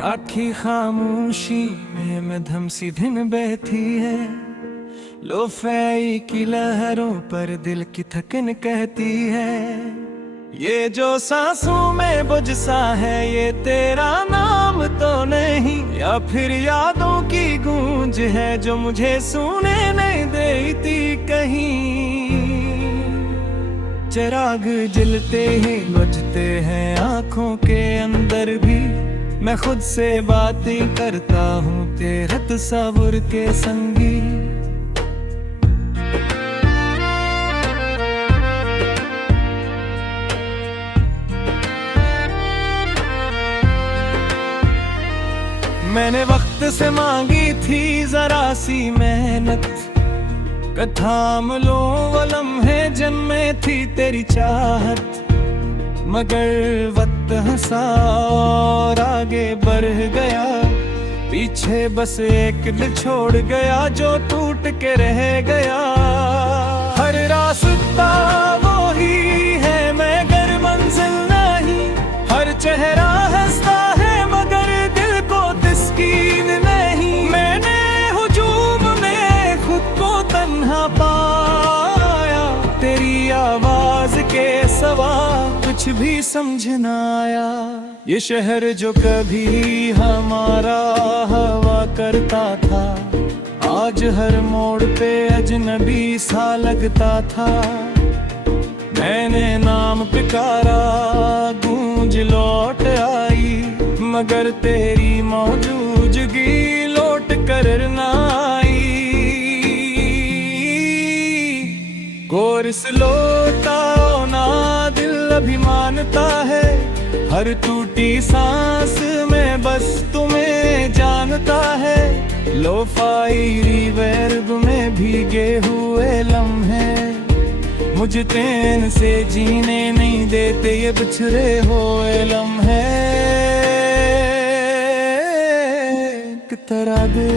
राखी खामोशी में मध्यम सी धिन बहती है। लोफेई की लहरों पर दिल की थकन कहती है। ये जो सांसों में बुझ सा है, ये तेरा नाम तो नहीं, या फिर यादों की गूंज है जो मुझे सुने नहीं देती कहीं। चिराग जलते ही बुझते हैं आंखों के अंदर भी, मैं खुद से बातें करता हूँ तेरे तस्वुर के संगी। मैंने वक्त से मांगी थी जरा सी मेहनत, थाम लो वो लम्हे जन्मे थी तेरी चाहत। मगर वक्त हंसा और आगे बढ़ गया, पीछे बस एक दिल छोड़ गया जो टूट के रह गया। हर रास्ता वो ही है मगर मंजिल नहीं, हर चेहरा हंसता है मगर दिल को तस्कीन नहीं। मैंने हुजूम में खुद को तन्हा पाया, तेरी आवाज के सवा कुछ भी समझ न आया। ये शहर जो कभी हमारा हवा करता था, आज हर मोड़ पे अजनबी सा लगता था। मैंने नाम पुकारा गूंज लौट आई, मगर तेरी मौजूदगी लौट कर न आई। कोरस लौटा ना दिल अभी मानता है, हर टूटी सांस में बस तुम्हें जानता है। लोफाई रिवर्ब में भीगे हुए लम्हे मुझे चैन से जीने नहीं देते, ये बिछड़े हुए लम्हे की तरह दे।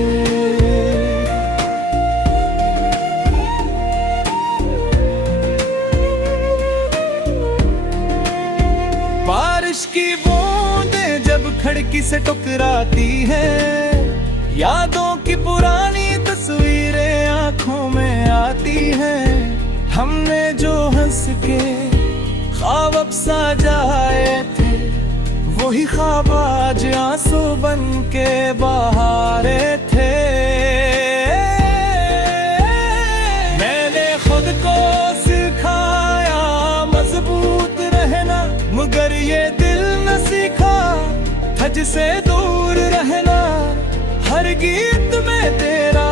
बारिश की बूंदें जब खिड़की से टकराती है, यादों की पुरानी तस्वीरें आंखों में आती हैं। हमने जो हंस के ख्वाब अब सजाए थे, वही ख्वाब आज आंसू बन के बहारे थे। मैंने खुद को सिखाया मजबूत रहना, मगर ये दिल न सीखा था जिसे दूर रहना। हर गीत में तेरा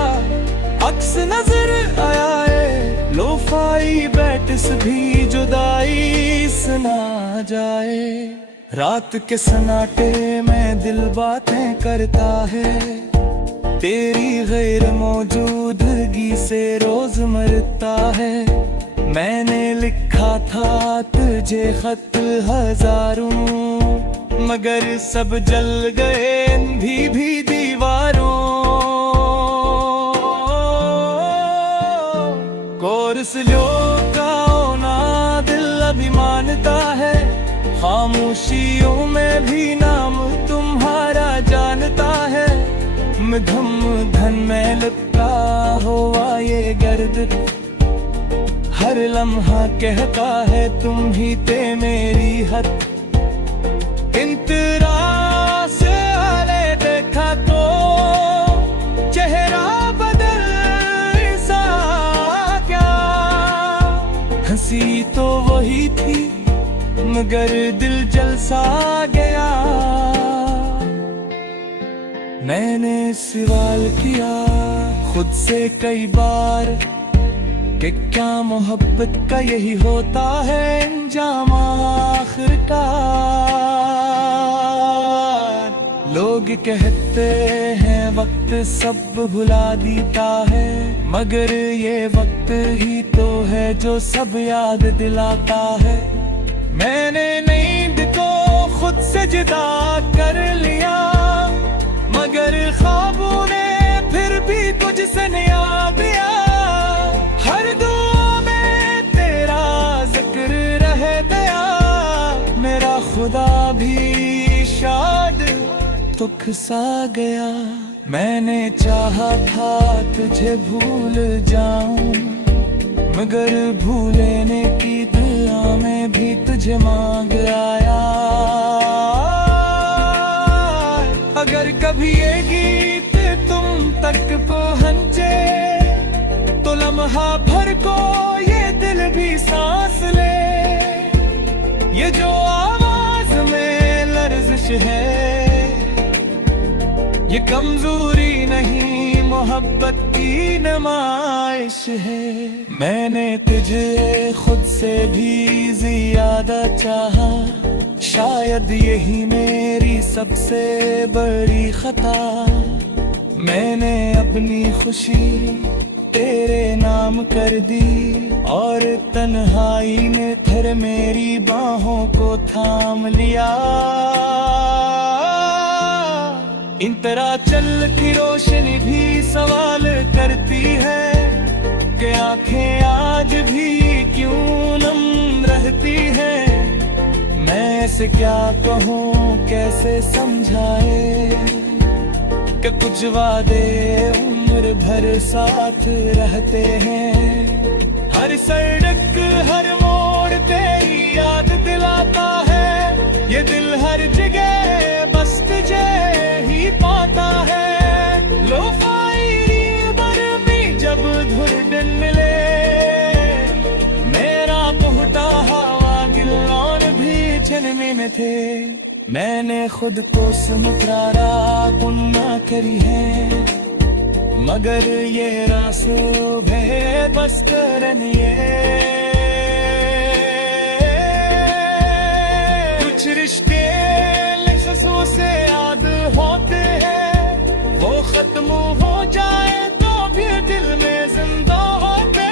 अक्स नजर आया है, लोफाई बैट्स भी जुदाई सुना जाए। रात के सन्नाटे में दिल बातें करता है, तेरी गैर मौजूदगी से रोज मरता है। मैंने लिखा था तुझे खत हजारों, मगर सब जल गए भी दीवारों। कोरस लो का ना दिल अभी मानता है, खामोशियों में भी नाम तुम्हारा जानता है। मधम धन में लिपटा हुआ ये गर्द, हर लम्हा कहता है तुम ही ते मेरी हद। इंतरा से आले देखा तो चेहरा बदल सा क्या, हंसी तो वही थी मगर दिल जल सा गया। मैंने सवाल किया खुद से कई बार कि क्या मोहब्बत का यही होता है अंजाम आखिरकार। लोग कहते हैं वक्त सब भुला देता है, मगर ये वक्त ही तो है जो सब याद दिलाता है। मैंने नींद को खुद से जुदा कर लिया, मगर ख्वाबों ने फिर भी तुझसे याद दिया। हर दुआ में तेरा जिक्र रह गया, मेरा खुदा भी शायद तो आँख सा गया। मैंने चाहा था तुझे भूल जाऊं, मगर भूलने की दुआ में भी तुझे मांग आया। अगर कभी ये गीत तुम तक पहुंचे तो लम्हा भर को ये दिल भी सांस ले। ये जो आवाज में लर्जिश है, ये कमजोरी नहीं मोहब्बत की नुमाइश है। मैंने तुझे खुद से भी ज्यादा चाहा, शायद यही मेरी सबसे बड़ी खता। मैंने अपनी खुशी तेरे नाम कर दी और तन्हाई ने फिर मेरी बाहों को थाम लिया। इन तरह चल की रोशनी भी सवाल करती है कि आंखें आज भी क्यों नम रहती हैं। मैं ऐसे क्या कहूँ कैसे समझाए कि कुछ वादे उम्र भर साथ रहते हैं। हर सड़क हर मोड़ तेरी याद दिलाता है, ये दिल हर जगह बस तुझे ही पाता है। लो फायरी बरमी जब धुरडन मिले, मेरा पहुटा हवा गिल्लौन भी छनमी में थे। मैंने खुद को सुमुखरारा पुन्ना करी है, मगर ये रासो भेद बस करन ये। कुछ रिश्ते लफ्ज़ों से याद होते हैं, वो खत्म हो जाए तो भी दिल में जिंदा होते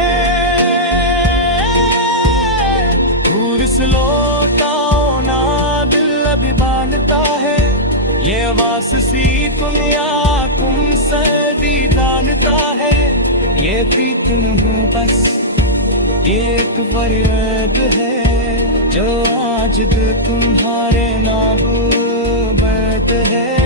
हैं। दूर से लौटाओ ना दिल अभी बांधता है, ये वाससी तुम या कुम सर्दी जानता है। ये प्रीतम हूँ बस एक फरियाद है, जो आज तुम्हारे नाम बरत है।